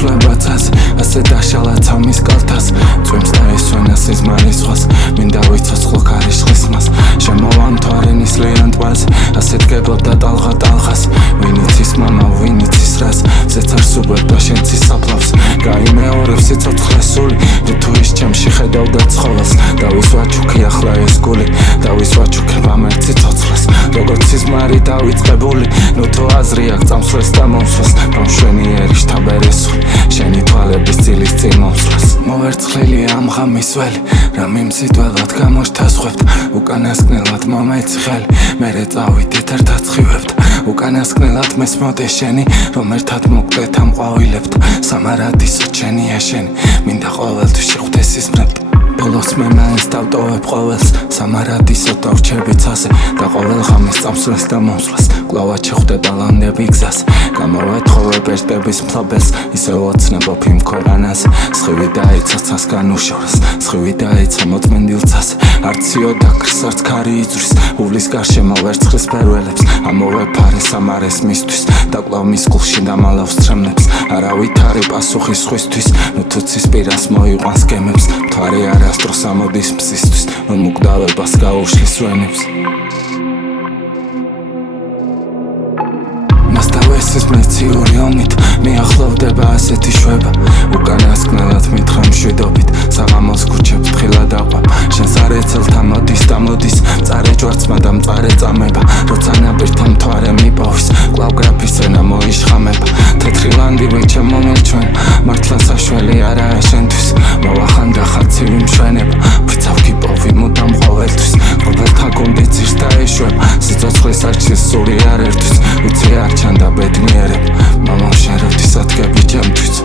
სვლებაცას ასე დაშალა მის კალთას წვიმს და ესვენა სიზმარის ზღვას მინდა ვიცოცხლო ქარიშხლის ხმას შემოვამთვარე ნისლიან ტბას ასე დგებოდა ტალღას ვინ იცის მამა ვინ იცის რას ზეცარს უბრალოდ შენ ცისაფლავს გაიმეორებს სიცოცხლე სული თუ ის ჩემში ხედავდა ცხოველს დავის ვაჩუქი ახლა ეს გული დავის ვაჩუქებ ამ ერთ ციცოცხლეს როგორც სიზმარი დავიწყებული ნუ თუ აზრი აქვს წამსვლელს და მომსვლელს მომშვენიერი შთაბერესული შენი თვალების ძილის წინ მომსვლელს მოვერცხლილი ამ ღამის ველი რა მიმზიდველად გამოშთასხვებთ უკანასკნელად მომეცი მერე წავიდეთ ერთად ცხივებთ უკანასკნელად მესმოდე შენი რომ ერთად მოგდეთ ამ ყვავილებთ სამარადისო ჩენია შენი მინდა ყოველთვის შეხვდეს ისმრებთ ბოლოს მე მაინც დავტოვებ ყოველს სამარადისო დავრჩები ცაზე და ყოველ ღამეს წამსვლელს და მომსვლელს კლავად შეხვდე ტალანტები გზას გამოვეთხოვებ ერთების მფლობელს ისე ოცნებობ იმ ქორანას სხივი დაეცა ცასგან უშორს სხივი დაეცა მოწმენდილ ცას არციო დაკრს არც ქარი იწვრის უვლის გარშემო ვერცხლის ფერველებს ამოვე ფარი სამარეს მისთვის და კლავ მის გულში დამალავს ცრემლებს არავით არის პასუხი სხვისთვის ნუ თუ ცისპირას მოიყვანს გემებს მთვარე არასდროს ამოდის მზისთვის რომ მუკვდავებას გაუშლის ვენებს სიზმრიციური ომით მიახლოვდება ასეთი შვება უკანასკნელად მითხრა მშვიდობით საღამოს ქუჩებს თხილად აყვავ შენს არეცელთა მოდის და მოდის მწარე ჯვარცმა და მწარე წამება როცა ნაპირთან მთვარე მიპოვის კვლავ გრაფის ენა მოიშხამება თეთრი ლანდივი ჩემო მელჩვენა მართლა საშველი არაა შენთვის მოვახანდა ხაცივი მშვენება ვიცავ გიპოვი მუდამ ყოველთვის ყოველთა გუნდი ძირს დაეშვება სიცოცხლის არჩის სული არ ერთვის ვიცი არ ჩანდა ბედნიერებ მამამ შენ როდესაც გები ჩემთვის